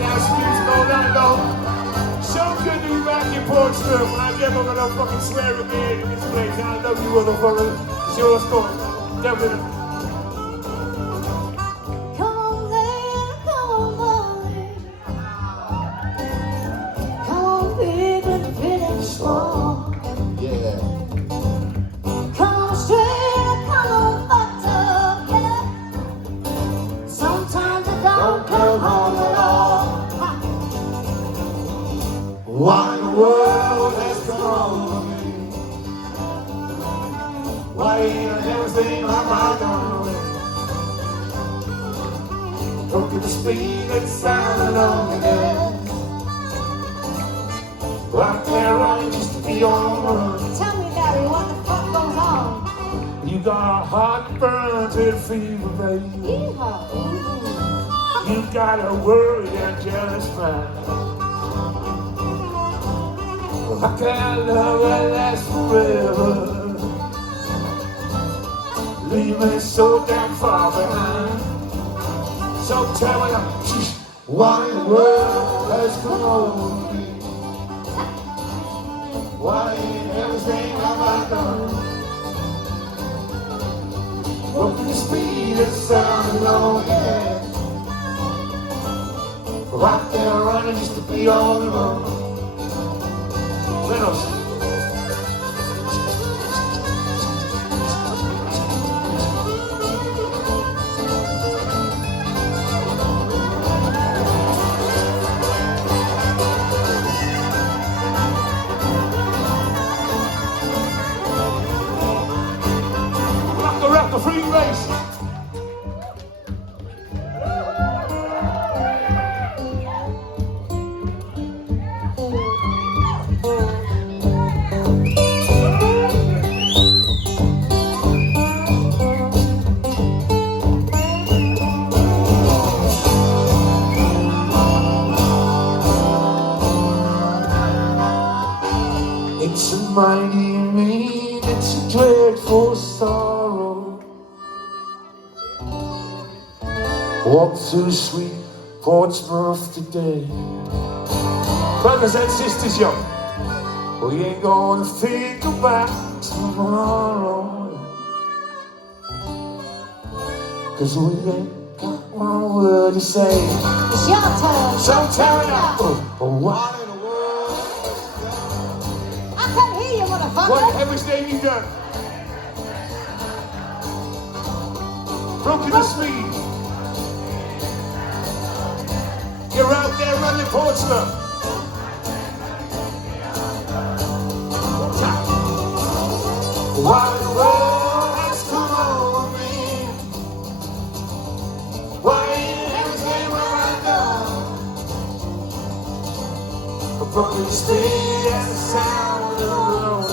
dancing house music all night long. So good to be back in Portsmouth. When I get over, I'll fucking swear again in this place. I love you, motherfuckers. It's your story. Definitely. Yeah. Come on straight, come on fucked up, yeah. Sometimes I don't come home at all. Why the world has come over me? Why ain't everything like I done? Broken the speed and sound alone again. Right there running just to be on the run. Tell me, Daddy, what the fuck goes on? You got a heart burns with fever, baby. Yeehaw. You got a worried and jealous mind. Well, how can love that last forever? Leave me so damn far behind. So tell me, why the world has come over me? Why ain't everything have I done? Broken the speed and sound alone again. Right there running just to be on the run. Reynolds. Rock the free race. It's a mighty mean, it's a dreadful sorrow. Walk through sweet Portsmouth today. Brothers and sisters, yo, we ain't gonna think about tomorrow, 'cause we ain't got one word to say. It's your turn. So tell me now, what in the world? I can't hear you, motherfucker. What the hell is name you done? Broken the speed. You're out there running Portsmouth. Why the world has come over me? Why ain't everything where I go? A broken speed and the sound of the road.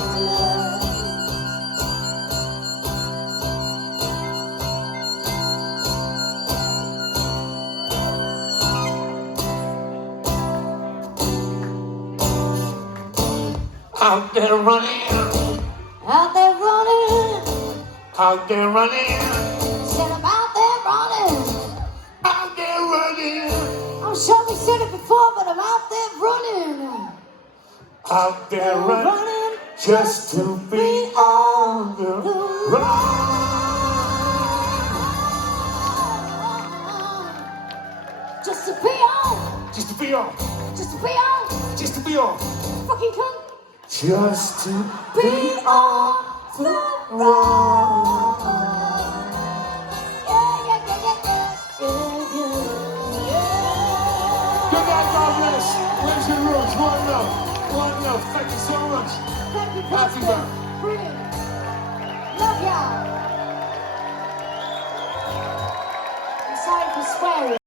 Out there running, Out there running. out there running, Said I'm out there running. out there running, I'm sure we said it before, but I'm out there running. out there running, just to be on the run. Just to be on. Just to be on, Just to be on. just to be on, Fucking cunt. just to be on the run. Good night, God bless. Where's your rose? One love, one love. Thank you so much. Thank you, Happy Pastor. birthday. Brilliant. Love y'all. I'm sorry for swearing.